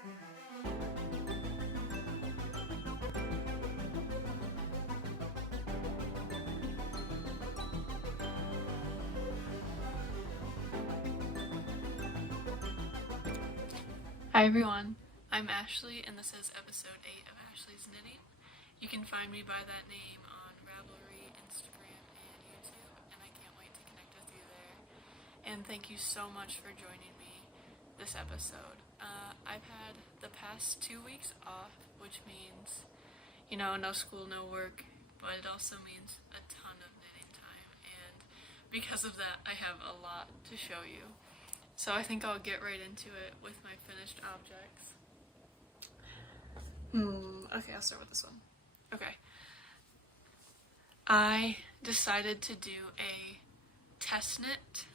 Hi everyone, I'm Ashley and this is episode 8 of Ashlees Knitting. You can find me by that name on Ravelry, Instagram, and YouTube, and I can't wait to connect with you there. And thank you so much for joining me this episode. I've had the past 2 weeks off, which means, no school, no work, but it also means a ton of knitting time, and because of that, I have a lot to show you. So I think I'll get right into it with my finished objects. Okay, I'll start with this one. Okay. I decided to do a test knit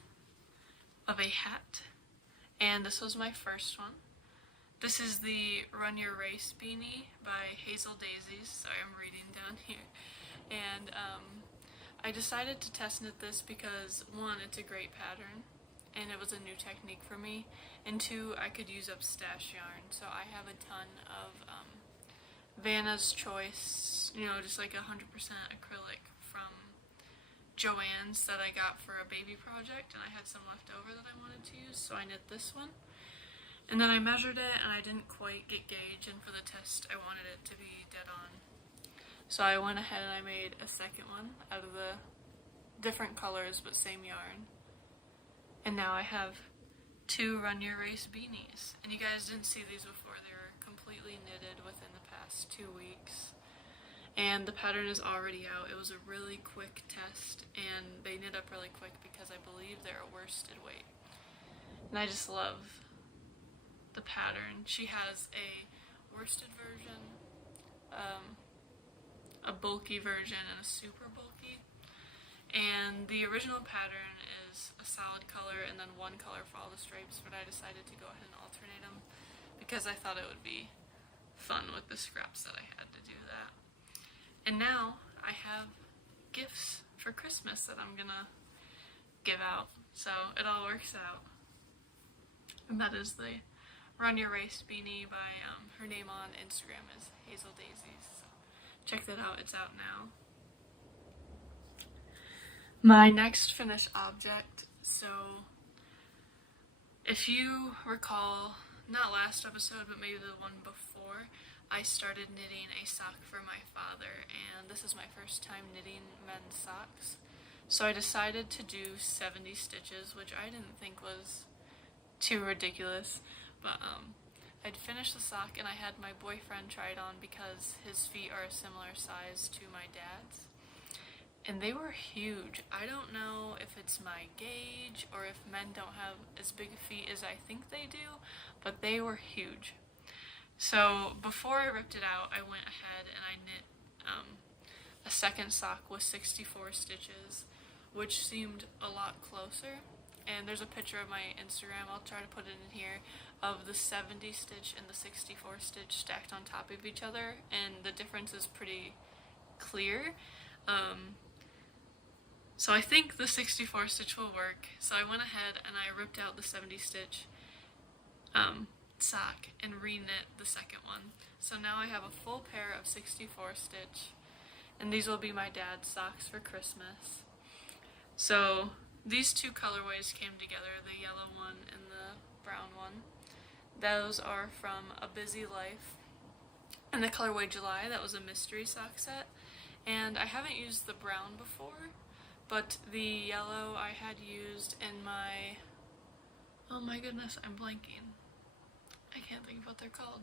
of a hat, and this was my first one. This is the Run Your Race beanie by Hazel Daisies. Sorry, I'm reading down here. And I decided to test knit this because, one, it's a great pattern, and it was a new technique for me, and two, I could use up stash yarn. So I have a ton of Vanna's Choice, just like 100% acrylic from Joann's that I got for a baby project, and I had some left over that I wanted to use, so I knit this one. And then I measured it, and I didn't quite get gauge, and for the test I wanted it to be dead on. So I went ahead and I made a second one out of the different colors but same yarn. And now I have 2 Run Your Race beanies. And you guys didn't see these before. They were completely knitted within the past 2 weeks. And the pattern is already out. It was a really quick test, and they knit up really quick because I believe they're a worsted weight. And I just love the pattern. She has a worsted version, a bulky version, and a super bulky. And the original pattern is a solid color and then one color for all the stripes, but I decided to go ahead and alternate them because I thought it would be fun with the scraps that I had to do that. And now I have gifts for Christmas that I'm gonna give out, so it all works out. And that is the Run Your Race beanie by, her name on Instagram is Hazel Daisies. So check that out, it's out now. My next finished object, so if you recall, not last episode, but maybe the one before, I started knitting a sock for my father, and this is my first time knitting men's socks. So I decided to do 70 stitches, which I didn't think was too ridiculous, but I'd finished the sock and I had my boyfriend try it on because his feet are a similar size to my dad's. And they were huge. I don't know if it's my gauge or if men don't have as big feet as I think they do, but they were huge. So before I ripped it out, I went ahead and I knit a second sock with 64 stitches, which seemed a lot closer. And there's a picture of my Instagram, I'll try to put it in here, of the 70 stitch and the 64 stitch stacked on top of each other, and the difference is pretty clear. So I think the 64 stitch will work. So I went ahead and I ripped out the 70 stitch sock and re-knit the second one. So now I have a full pair of 64 stitch, and these will be my dad's socks for Christmas. So these 2 colorways came together, the yellow one and the brown one. Those are from A Busy Life. And the colorway July, that was a mystery sock set. And I haven't used the brown before, but the yellow I had used in my, oh my goodness, I'm blanking. I can't think of what they're called.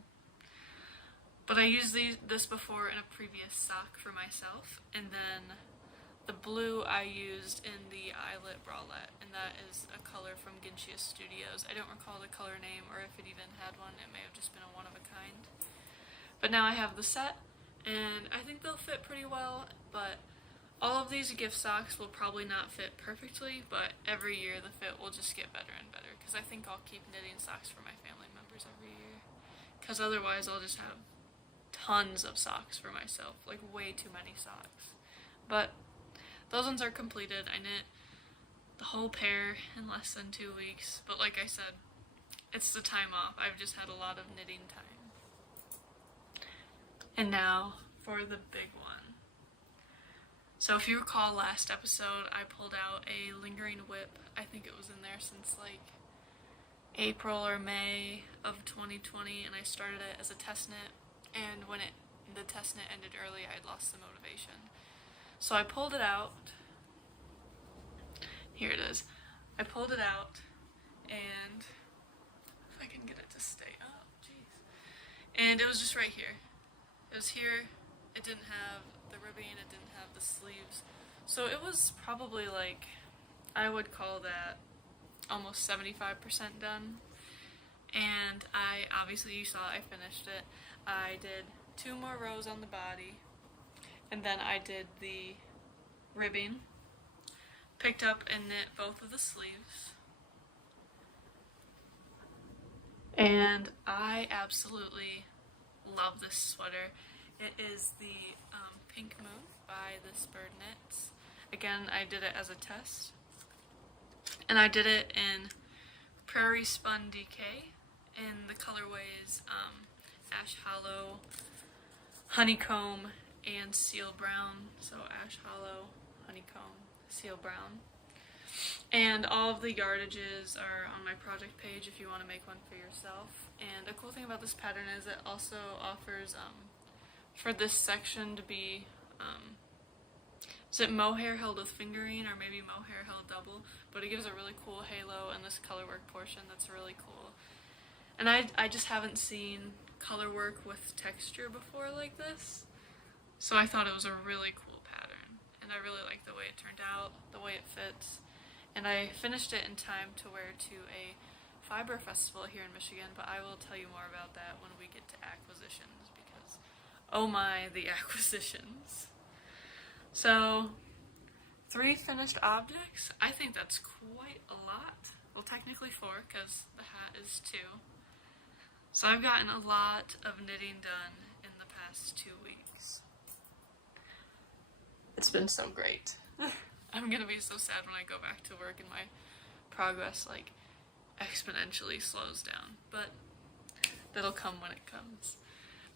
But I used this before in a previous sock for myself, and then the blue I used in the eyelet bralette, and that is a color from Ginchia Studios. I don't recall the color name or if it even had one. It may have just been a one of a kind. But now I have the set, and I think they'll fit pretty well, but all of these gift socks will probably not fit perfectly, but every year the fit will just get better and better, because I think I'll keep knitting socks for my family members every year, because otherwise I'll just have tons of socks for myself, like way too many socks. But those ones are completed. I knit the whole pair in less than 2 weeks, but like I said, it's the time off. I've just had a lot of knitting time. And now for the big one. So if you recall last episode, I pulled out a lingering whip. I think it was in there since like April or May of 2020, and I started it as a test knit, and when the test knit ended early, I had lost the motivation. So I pulled it out. Here it is. I pulled it out, and if I can get it to stay up, jeez. And it was just right here. It was here. It didn't have the ribbing, it didn't have the sleeves. So it was probably like, I would call that almost 75% done. And obviously you saw I finished it. I did 2 more rows on the body, and then I did the ribbing, picked up and knit both of the sleeves, and I absolutely love this sweater. It is the Pink Moon by This Bird Knits. Again, I did it as a test, and I did it in Prairie Spun DK in the colorways Ash Hollow, Honeycomb, and Seal Brown. So Ash Hollow, Honeycomb, Seal Brown. And all of the yardages are on my project page if you want to make one for yourself. And a cool thing about this pattern is it also offers for this section to be is it mohair held with fingering or maybe mohair held double, but it gives a really cool halo in this colorwork portion that's really cool. And I just haven't seen colorwork with texture before like this, so I thought it was a really cool pattern, and I really like the way it turned out, the way it fits. And I finished it in time to wear to a fiber festival here in Michigan, but I will tell you more about that when we get to acquisitions, because oh my, the acquisitions. So 3 finished objects. I think that's quite a lot. Well, technically 4 because the hat is 2. So I've gotten a lot of knitting done in the past 2 weeks. It's been so great. I'm gonna be so sad when I go back to work and my progress like exponentially slows down, but that'll come when it comes.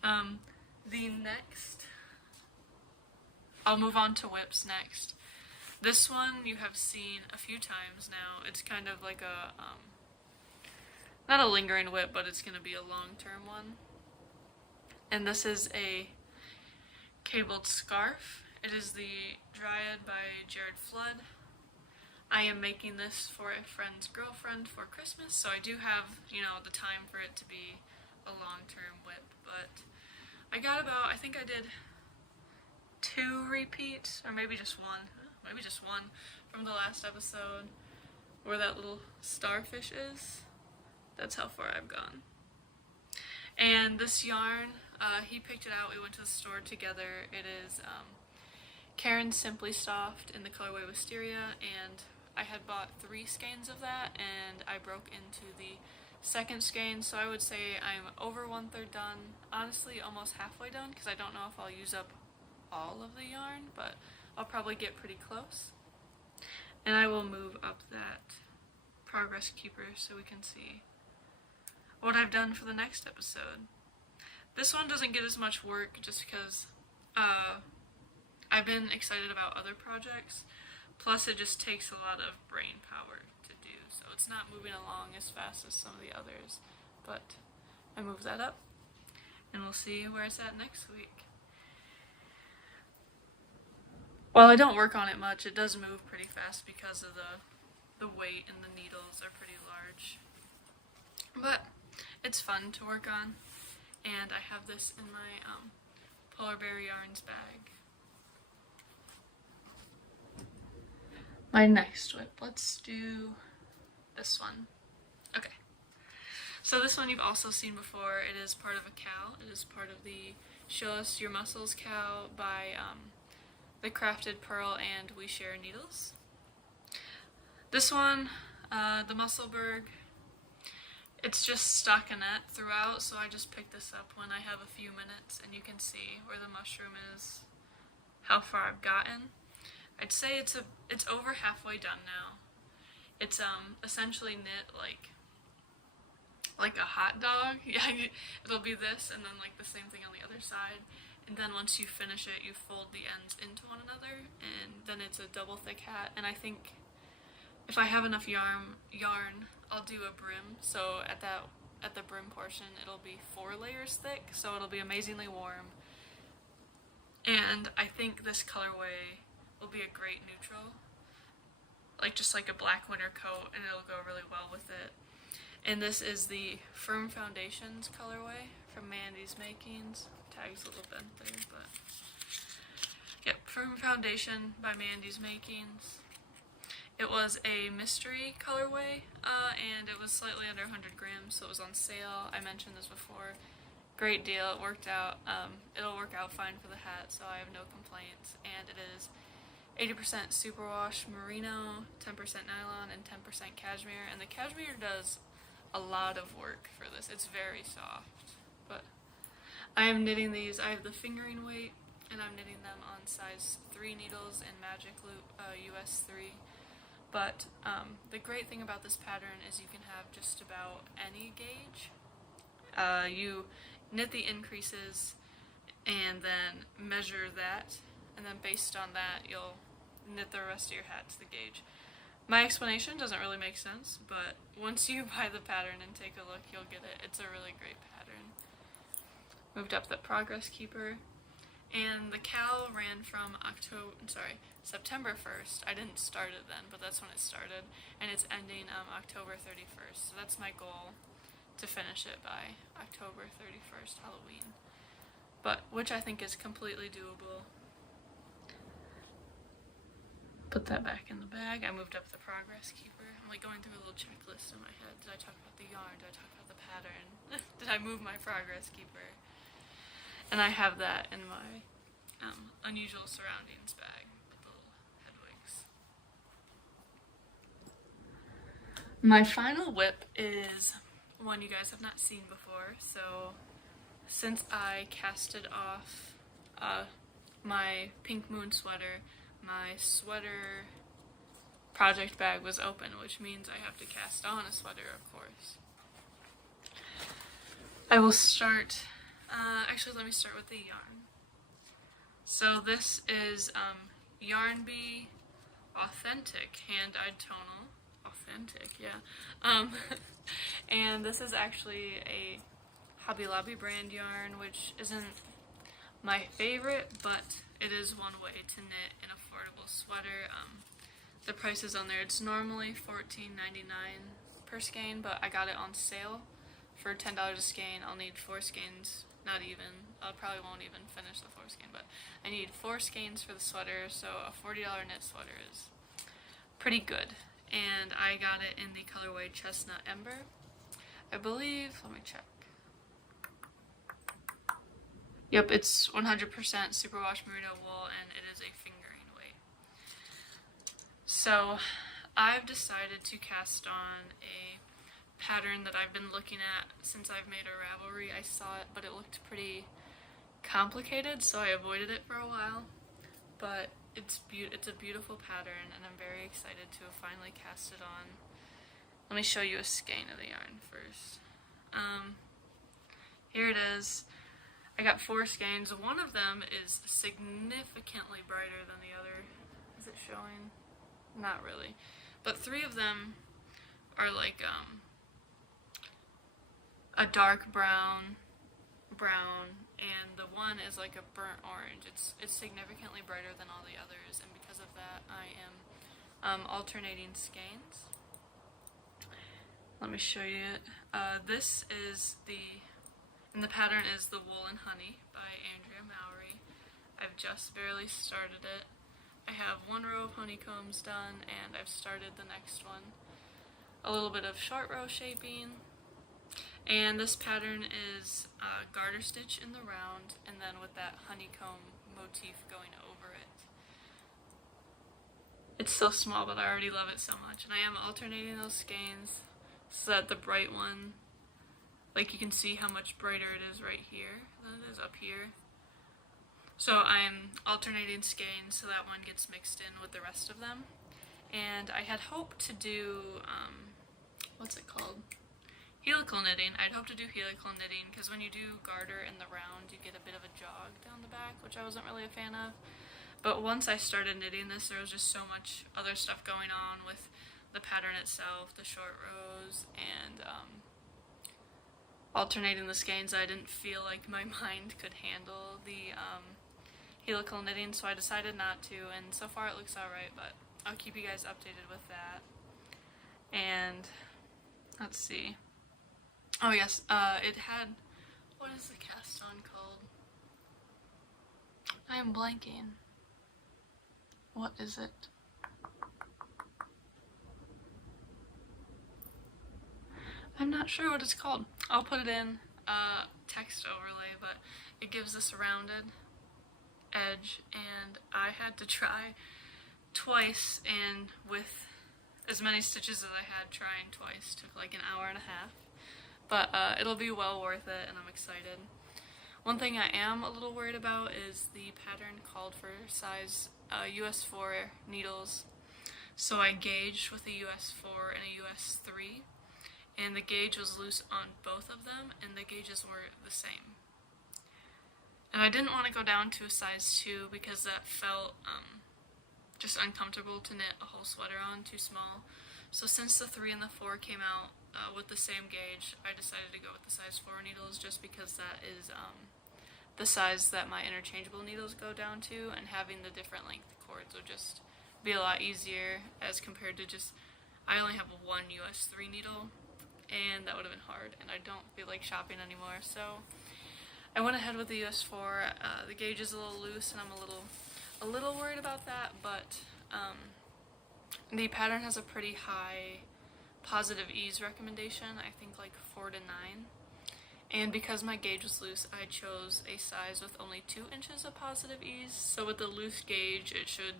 The next, I'll move on to whips next. This one you have seen a few times now. It's kind of like a, not a lingering whip, but it's gonna be a long-term one. And this is a cabled scarf. It is the Dryad by Jared Flood. I am making this for a friend's girlfriend for Christmas, so I do have, you know, the time for it to be a long-term whip, but I got about, I think I did 2 repeats, or maybe just one from the last episode where that little starfish is. That's how far I've gone. And this yarn, he picked it out, we went to the store together. It is Karen's Simply Soft in the colorway Wisteria, and I had bought 3 skeins of that, and I broke into the 2nd skein, so I would say I'm over 1/3 done. Honestly, almost halfway done, because I don't know if I'll use up all of the yarn, but I'll probably get pretty close. And I will move up that progress keeper so we can see what I've done for the next episode. This one doesn't get as much work just because I've been excited about other projects, plus it just takes a lot of brain power to do, so it's not moving along as fast as some of the others, but I move that up, and we'll see where it's at next week. While I don't work on it much, it does move pretty fast because of the weight, and the needles are pretty large, but it's fun to work on. And I have this in my Polar Bear Yarns bag. My next whip, let's do this one. Okay, so this one you've also seen before. It is part of a cow. It is part of the Show Us Your Muscles cow by the Crafted Pearl and We Share Needles. This one, the Musselburgh, it's just stockinette throughout, so I just picked this up when I have a few minutes, and you can see where the mushroom is, how far I've gotten. I'd say it's over halfway done now. It's essentially knit like like a hot dog. Yeah, it'll be this and then like the same thing on the other side. And then once you finish it, you fold the ends into one another, and then it's a double thick hat. And I think if I have enough yarn, I'll do a brim. So at the brim portion, it'll be 4 layers thick, so it'll be amazingly warm. And I think this colorway will be a great neutral, like just like a black winter coat, and it'll go really well with it. And this is the Firm Foundations colorway from Mandy's Makings. Tag's a little bent there, but yep, Firm Foundation by Mandy's Makings. It was a mystery colorway, and it was slightly under 100 grams, so it was on sale. I mentioned this before. Great deal, it worked out. It'll work out fine for the hat, so I have no complaints. And it is 80% superwash merino, 10% nylon, and 10% cashmere. And the cashmere does a lot of work for this. It's very soft. But I am knitting these. I have the fingering weight, and I'm knitting them on size 3 needles in Magic Loop US 3. But the great thing about this pattern is you can have just about any gauge. You knit the increases and then measure that, and then based on that you'll knit the rest of your hat to the gauge. My explanation doesn't really make sense, but once you buy the pattern and take a look, you'll get it. It's a really great pattern. Moved up the Progress Keeper, and the cal ran from September 1st. I didn't start it then, but that's when it started, and it's ending October 31st. So that's my goal, to finish it by October 31st, Halloween. But which I think is completely doable. Put that back in the bag. I moved up the Progress Keeper. I'm like going through a little checklist in my head. Did I talk about the yarn? Did I talk about the pattern? Did I move my Progress Keeper? And I have that in my Unusual Surroundings bag with the little headwigs. My final whip is one you guys have not seen before. So since I casted off my Pink Moon sweater, my sweater project bag was open, which means I have to cast on a sweater, of course. I will start, actually let me start with the yarn. So this is Yarn Bee Authentic Hand-Dyed Tonal. Authentic, yeah. And this is actually a Hobby Lobby brand yarn, which isn't my favorite, but it is one way to knit an affordable sweater. The price is on there. It's normally $14.99 per skein, but I got it on sale for $10 a skein. I'll need 4 skeins, not even. I probably won't even finish the 4 skein, but I need 4 skeins for the sweater, so a $40 knit sweater is pretty good. And I got it in the colorway Chestnut Ember. I believe, let me check. Yep, it's 100% superwash merino wool, and it is a fingering weight. So I've decided to cast on a pattern that I've been looking at since I've made a Ravelry. I saw it, but it looked pretty complicated, so I avoided it for a while. But it's a beautiful pattern, and I'm very excited to have finally cast it on. Let me show you a skein of the yarn first. Here it is. I got 4 skeins. One of them is significantly brighter than the other. Is it showing? Not really. But 3 of them are like a dark brown, and the one is like a burnt orange. It's significantly brighter than all the others, and because of that I am alternating skeins. Let me show you it. This is and the pattern is the Wool and Honey by Andrea Mowry. I've just barely started it. I have 1 row of honeycombs done, and I've started the next one. A little bit of short row shaping, and this pattern is garter stitch in the round, and then with that honeycomb motif going over it. It's still small, but I already love it so much, and I am alternating those skeins so that the bright one, like you can see how much brighter it is right here than it is up here. So I'm alternating skeins so that one gets mixed in with the rest of them. And I had hoped to do, what's it called? helical knitting. I'd hope to do helical knitting because when you do garter in the round, you get a bit of a jog down the back, which I wasn't really a fan of. But once I started knitting this, there was just so much other stuff going on with the pattern itself, the short rows, and alternating the skeins. I didn't feel like my mind could handle the helical knitting, so I decided not to, and so far it looks alright, but I'll keep you guys updated with that. And let's see. Oh yes, it had, what is the cast on called? I am blanking. What is it? I'm not sure what it's called. I'll put it in text overlay, but it gives this rounded edge, and I had to try twice, and with as many stitches as I had, trying twice took like an hour and a half. But it'll be well worth it, and I'm excited. One thing I am a little worried about is the pattern called for size US 4 needles. So I gauged with a US 4 and a US 3, and the gauge was loose on both of them, and the gauges were the same. And I didn't want to go down to a size 2 because that felt just uncomfortable to knit a whole sweater on, too small. So since the 3 and the 4 came out with the same gauge, I decided to go with the size 4 needles just because that is the size that my interchangeable needles go down to, and having the different length cords would just be a lot easier as compared to just, I only have one US 3 needle, and that would have been hard, and I don't feel like shopping anymore, so I went ahead with the US 4. The gauge is a little loose, and I'm a little worried about that, but the pattern has a pretty high positive ease recommendation, I think like 4 to 9. And because my gauge was loose, I chose a size with only 2 inches of positive ease. So with the loose gauge, it should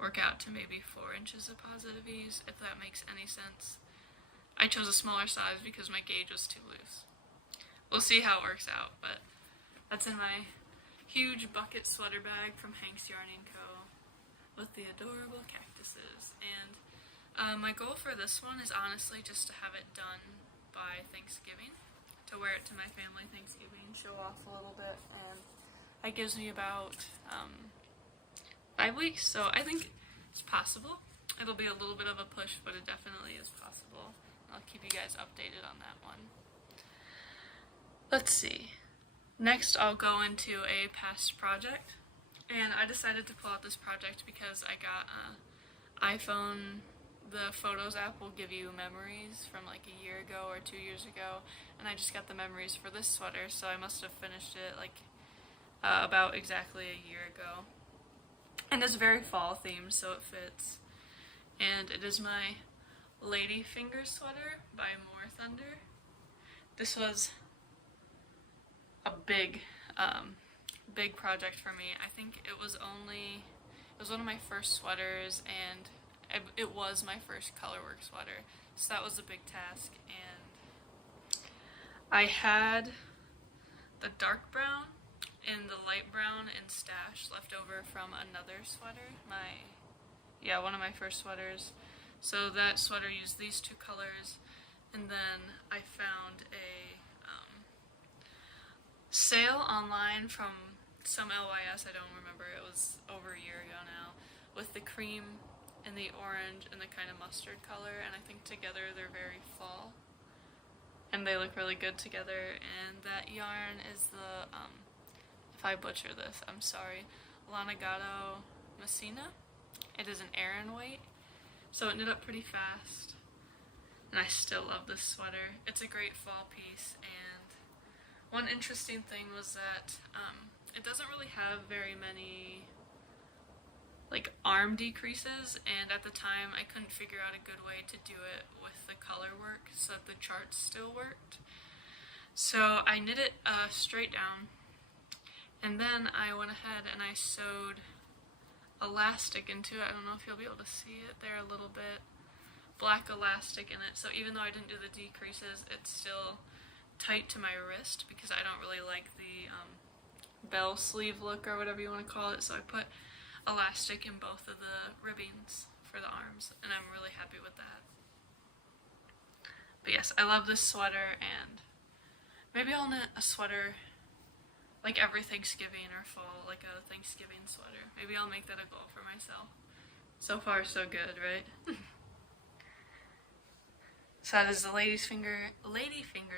work out to maybe 4 inches of positive ease, if that makes any sense. I chose a smaller size because my gauge was too loose. We'll see how it works out, but that's in my huge bucket sweater bag from Hank's Yarning Co. with the adorable cactuses. And my goal for this one is honestly just to have it done by Thanksgiving, to wear it to my family Thanksgiving, show off a little bit, and that gives me about 5 weeks, so I think it's possible. It'll be a little bit of a push, but it definitely is possible. I'll keep you guys updated on that one. Let's see. Next, I'll go into a past project, and I decided to pull out this project because I got iPhone. The Photos app will give you memories from like a year ago or 2 years ago, and I just got the memories for this sweater, so I must have finished it like about exactly a year ago. And it's very fall themed, so it fits. And it is my Lady Finger sweater by More Thunder. This was a big project for me. I think it was one of my first sweaters, and it was my first colorwork sweater, so that was a big task. And I had the dark brown and the light brown in stash left over from another sweater, one of my first sweaters. So that sweater used these 2 colors, and then I found a sale online from some LYS, I don't remember, it was over a year ago now, with the cream and the orange and the kind of mustard color, and I think together they're very fall, and they look really good together. And that yarn is the, if I butcher this, I'm sorry, Lanagato Messina. It is an Aran weight, so it knit up pretty fast, and I still love this sweater. It's a great fall piece. And one interesting thing was that it doesn't really have very many like arm decreases, and at the time I couldn't figure out a good way to do it with the color work so that the charts still worked. So I knit it straight down, and then I went ahead and I sewed elastic into it. I don't know if you'll be able to see it there a little bit. Black elastic in it, so even though I didn't do the decreases, it's still tight to my wrist because I don't really like the bell sleeve look or whatever you want to call it, so I put elastic in both of the ribbings for the arms, and I'm really happy with that. But yes, I love this sweater, and maybe I'll knit a sweater like every Thanksgiving or fall, like a Thanksgiving sweater. Maybe I'll make that a goal for myself. So far, so good, right? So that is the Lady Finger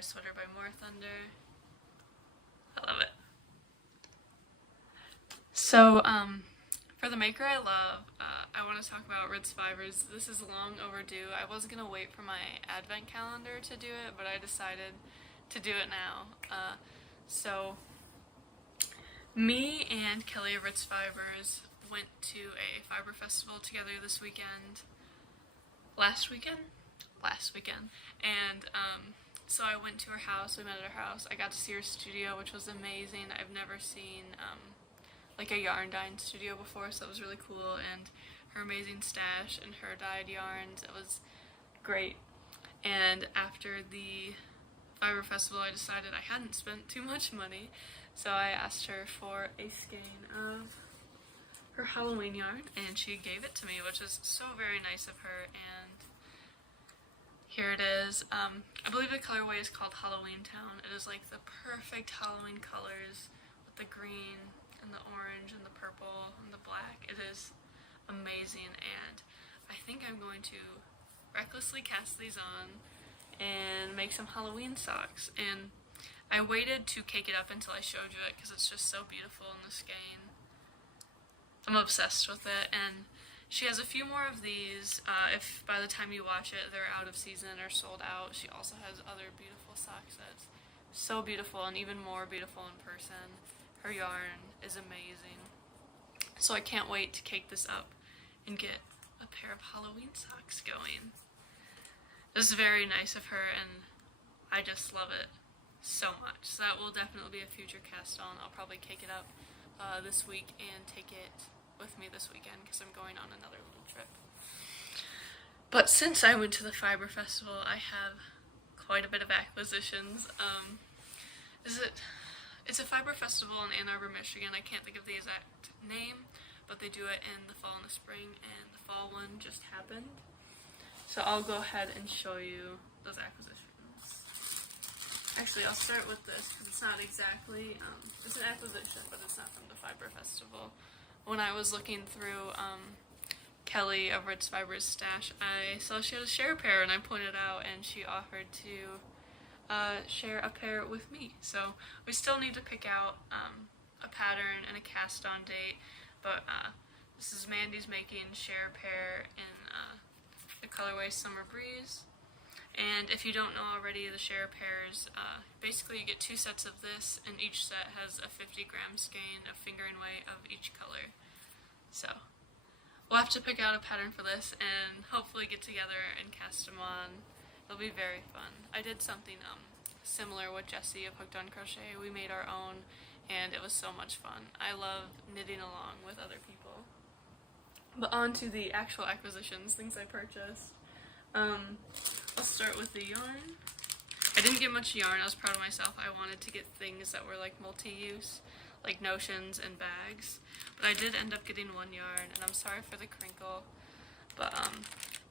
sweater by More Thunder. I love it. So, for the maker I love, I want to talk about Ritz Fibers. This is long overdue. I was going to wait for my advent calendar to do it, but I decided to do it now. So, me and Kelly of Ritz Fibers went to a fiber festival together this weekend. Last weekend, and so I went to her house. We met at her house. I got to see her studio, which was amazing. I've never seen like a yarn dyeing studio before, so it was really cool, and her amazing stash and her dyed yarns. It was great. And after the fiber festival, I decided I hadn't spent too much money, so I asked her for a skein of her Halloween yarn, and she gave it to me, which was so very nice of her. And here it is. I believe the colorway is called Halloween Town. It is like the perfect Halloween colors with the green and the orange and the purple and the black. It is amazing, and I think I'm going to recklessly cast these on and make some Halloween socks. And I waited to cake it up until I showed you it because it's just so beautiful in the skein. I'm obsessed with it, and she has a few more of these. If by the time you watch it they're out of season or sold out. She also has other beautiful sock sets. So beautiful, and even more beautiful in person. Her yarn is amazing. So I can't wait to cake this up and get a pair of Halloween socks going. This is very nice of her, and I just love it so much. So that will definitely be a future cast on. I'll probably cake it up this week and take it with me this weekend because I'm going on another little trip. But since I went to the Fiber Festival, I have quite a bit of acquisitions. It's a fiber festival in Ann Arbor, Michigan. I can't think of the exact name, but they do it in the fall and the spring, and the fall one just happened. So I'll go ahead and show you those acquisitions. Actually, I'll start with this because it's not exactly, it's an acquisition, but it's not from the Fiber Festival. When I was looking through Kelly of Ritz Fibers' stash, I saw she had a share pair, and I pointed out, and she offered to share a pair with me. So we still need to pick out a pattern and a cast on date, but this is Mandy's making share pair in the colorway Summer Breeze. And if you don't know already, the share pairs, basically you get 2 sets of this, and each set has a 50-gram skein of fingering weight of each color. So we'll have to pick out a pattern for this and hopefully get together and cast them on. It'll be very fun. I did something similar with Jessie of Hooked on Crochet. We made our own, and it was so much fun. I love knitting along with other people. But on to the actual acquisitions, things I purchased. I'll start with the yarn. I didn't get much yarn. I was proud of myself. I wanted to get things that were like multi-use, like notions and bags. But I did end up getting one yarn, and I'm sorry for the crinkle. But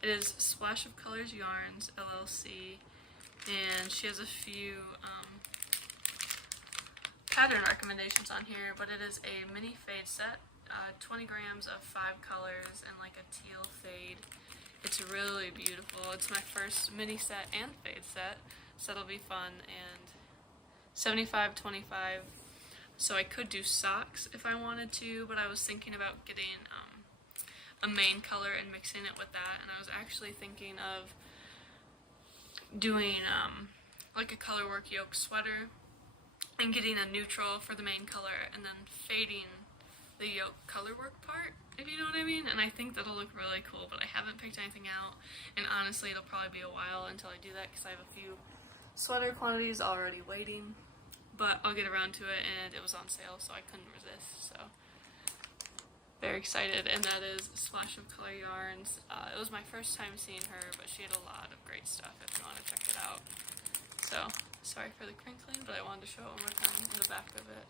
it is Splash of Colors Yarns, LLC, and she has a few pattern recommendations on here, but it is a mini fade set, 20 grams of 5 colors and like a teal fade. It's really beautiful. It's my first mini set and fade set, so it'll be fun. And 75-25, so I could do socks if I wanted to, but I was thinking about getting a main color and mixing it with that, and I was actually thinking of doing like a colorwork yoke sweater and getting a neutral for the main color and then fading the yoke colorwork part, if you know what I mean. And I think that'll look really cool, but I haven't picked anything out, and honestly it'll probably be a while until I do that because I have a few sweater quantities already waiting, but I'll get around to it, and it was on sale so I couldn't resist. So very excited. And that is Splash of Color Yarns. It was my first time seeing her, but she had a lot of great stuff if you want to check it out. So sorry for the crinkling, but I wanted to show it one more time in the back of it.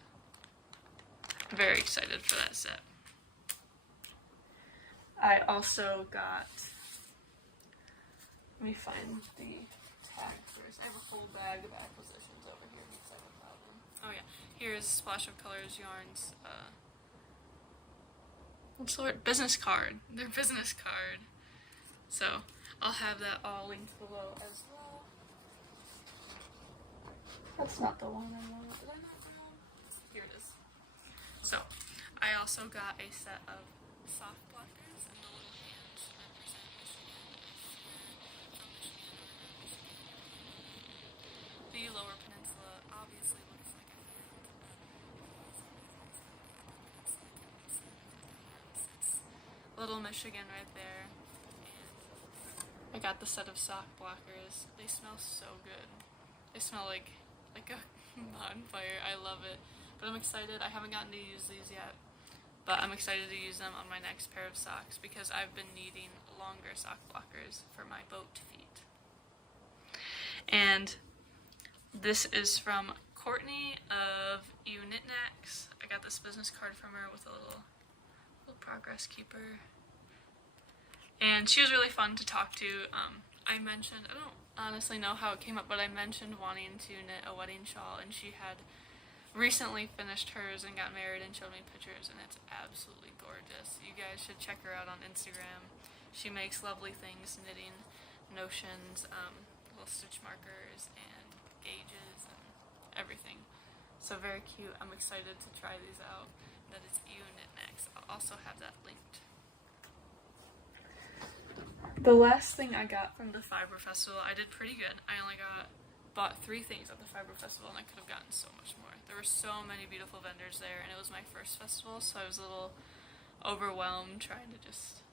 Very excited for that set. I also got, let me find the bag first. I have a whole bag of acquisitions over here. I'm excited about them. Oh yeah, here's Splash of Colors yarns. What's the word? Business card. Their business card. So I'll have that all linked below as well. That's not the one I wanted. Did I not grab? Here it is. So I also got a set of soft blockers and the little hands represent Michigan. From Michigan or not Michigan. The Lower Peninsula obviously looks like a hand, but little Michigan right there. And I got the set of sock blockers. They smell so good. They smell like a bonfire. I love it. But I'm excited. I haven't gotten to use these yet, but I'm excited to use them on my next pair of socks because I've been needing longer sock blockers for my boat feet. And this is from Courtney of You Knitnacks. I got this business card from her with a little progress keeper. And she was really fun to talk to. I mentioned, I don't honestly know how it came up, but I mentioned wanting to knit a wedding shawl, and she had recently finished hers and got married and showed me pictures, and it's absolutely gorgeous. You guys should check her out on Instagram. She makes lovely things, knitting notions, little stitch markers, and gauges, and everything. So very cute. I'm excited to try these out. That is You Knitnacks. I'll also have that linked. The last thing I got from the Fiber Festival, I did pretty good. I only bought 3 things at the Fiber Festival, and I could have gotten so much more. There were so many beautiful vendors there, and it was my first festival, so I was a little overwhelmed trying to just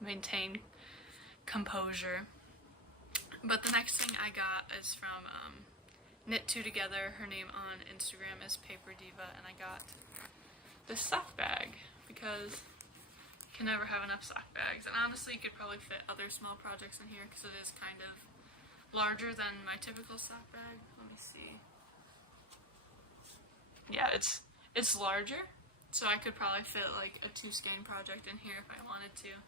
maintain composure. But the next thing I got is from Knit Two Together. Her name on Instagram is Paper Diva, and I got this sock bag because can never have enough sock bags, and honestly you could probably fit other small projects in here because it is kind of larger than my typical sock bag. Let me see. Yeah, it's larger, so I could probably fit like a 2 skein project in here if I wanted to.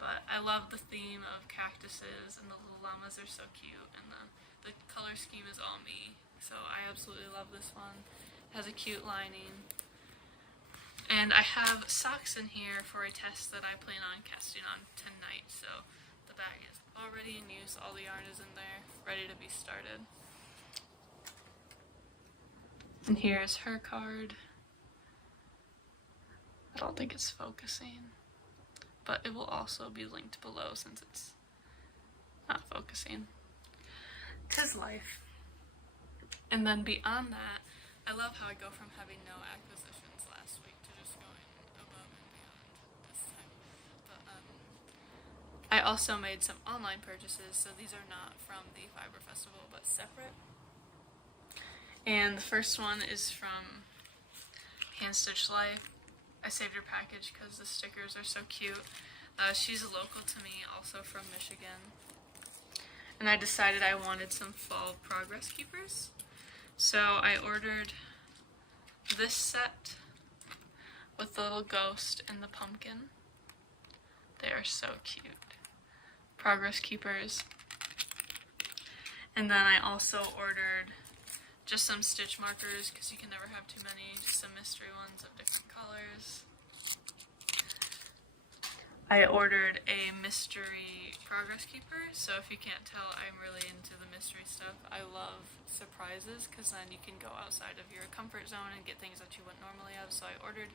But I love the theme of cactuses, and the little llamas are so cute, and the color scheme is all me, so I absolutely love this one. It has a cute lining. And I have socks in here for a test that I plan on casting on tonight, so the bag is already in use, all the yarn is in there, ready to be started. And here's her card. I don't think it's focusing, but it will also be linked below since it's not focusing. 'Cause life. And then beyond that, I love how I go from having no acquisitions last week to just going above and beyond this time. But I also made some online purchases, so these are not from the Fiber Festival, but separate. And the first one is from Hand Stitch Life. I saved her package because the stickers are so cute. She's a local to me, also from Michigan. And I decided I wanted some fall progress keepers. So I ordered this set with the little ghost and the pumpkin. They are so cute. Progress keepers. And then I also ordered just some stitch markers because you can never have too many, just some mystery ones of different colors. I ordered a mystery progress keeper, so if you can't tell, I'm really into the mystery stuff. I love surprises because then you can go outside of your comfort zone and get things that you wouldn't normally have. So I ordered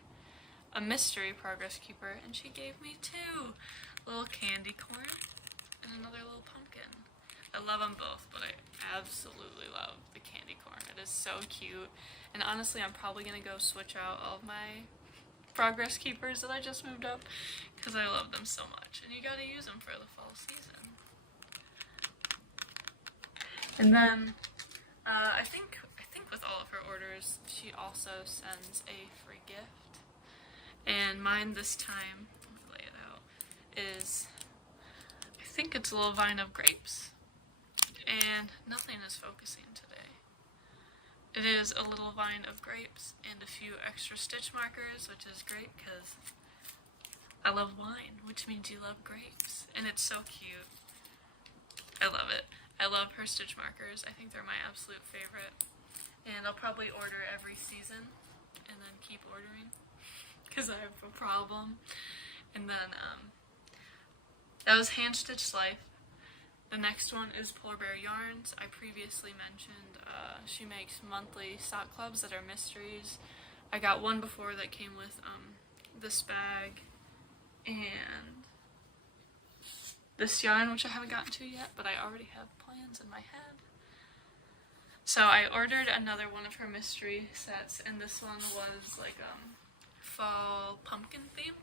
a mystery progress keeper, and she gave me 2, a little candy corn and another little pumpkin. I love them both, but I absolutely love the candy corn. It is so cute, and honestly I'm probably gonna go switch out all of my progress keepers that I just moved up because I love them so much, and you gotta use them for the fall season. And then I think with all of her orders she also sends a free gift, and mine this time, let me lay it out, is I think it's a little vine of grapes, and nothing is focusing today. It is a little vine of grapes and a few extra stitch markers, which is great because I love wine, which means you love grapes, and it's so cute. I love it. I love her stitch markers. I think they're my absolute favorite. And I'll probably order every season and then keep ordering because I have a problem. And then that was Hand Stitched Life. The next one is Polar Bear Yarns. I previously mentioned she makes monthly sock clubs that are mysteries. I got one before that came with this bag and this yarn, which I haven't gotten to yet, but I already have plans in my head. So I ordered another one of her mystery sets, and this one was like fall pumpkin themed.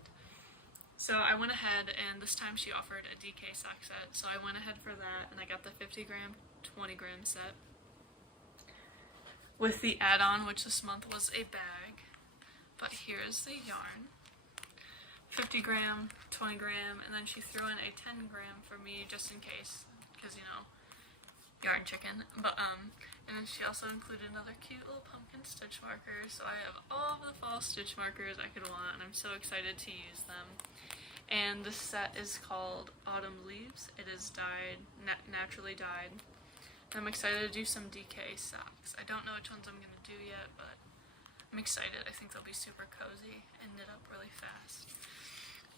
So I went ahead, and this time she offered a DK sock set, so I went ahead for that, and I got the 50 gram, 20 gram set with the add-on, which this month was a bag. But here's the yarn. 50 gram, 20 gram, and then she threw in a 10 gram for me just in case, because, you know, yarn chicken. But and then she also included another cute little pumpkin stitch marker, so I have all of the fall stitch markers I could want, and I'm so excited to use them. And this set is called Autumn Leaves. It is dyed, naturally dyed. I'm excited to do some DK socks. I don't know which ones I'm going to do yet, but I'm excited. I think they'll be super cozy and knit up really fast.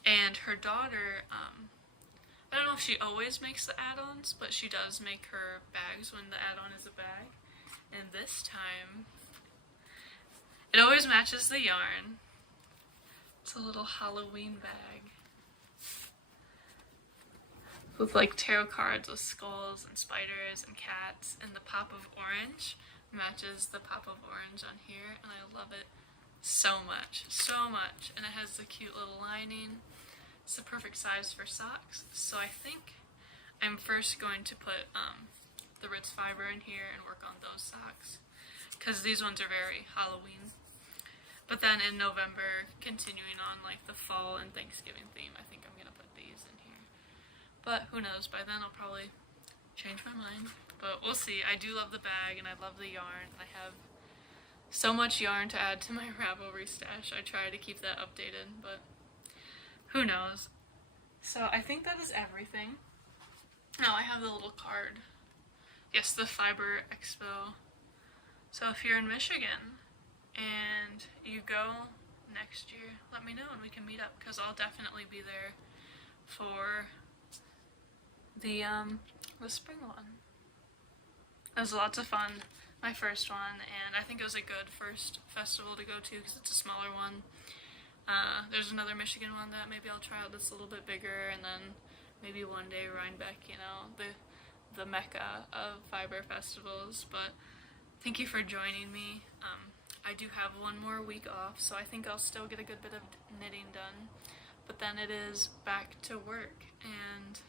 And her daughter, I don't know if she always makes the add-ons, but she does make her bags when the add-on is a bag. And this time, it always matches the yarn. It's a little Halloween bag with like tarot cards with skulls and spiders and cats, and the pop of orange matches the pop of orange on here, and I love it so much, so much. And it has the cute little lining. It's the perfect size for socks. So I think I'm first going to put the Ritz fiber in here and work on those socks, because these ones are very Halloween. But then in November, continuing on like the fall and Thanksgiving theme, I think I'm gonna put these in here. But who knows, by then I'll probably change my mind. But we'll see. I do love the bag and I love the yarn. I have so much yarn to add to my Ravelry stash. I try to keep that updated, but who knows. So I think that is everything. Now I have the little card. Yes, the Fiber Expo. So if you're in Michigan and you go next year, let me know and we can meet up, because I'll definitely be there for the spring one. It was lots of fun, my first one, and I think it was a good first festival to go to because it's a smaller one. There's another Michigan one that maybe I'll try out that's a little bit bigger, and then maybe one day Rhinebeck, you know, the mecca of fiber festivals. But thank you for joining me. I do have one more week off, so I think I'll still get a good bit of knitting done, but then it is back to work, and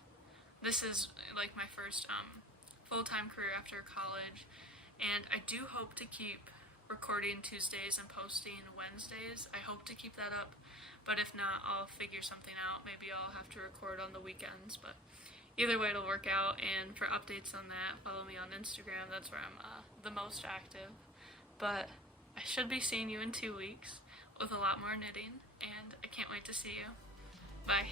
this is like my first full-time career after college, and I do hope to keep recording Tuesdays and posting Wednesdays. I hope to keep that up, but if not, I'll figure something out. Maybe I'll have to record on the weekends, but either way it'll work out. And for updates on that, follow me on Instagram. That's where I'm the most active. But I should be seeing you in 2 weeks with a lot more knitting, and I can't wait to see you. Bye.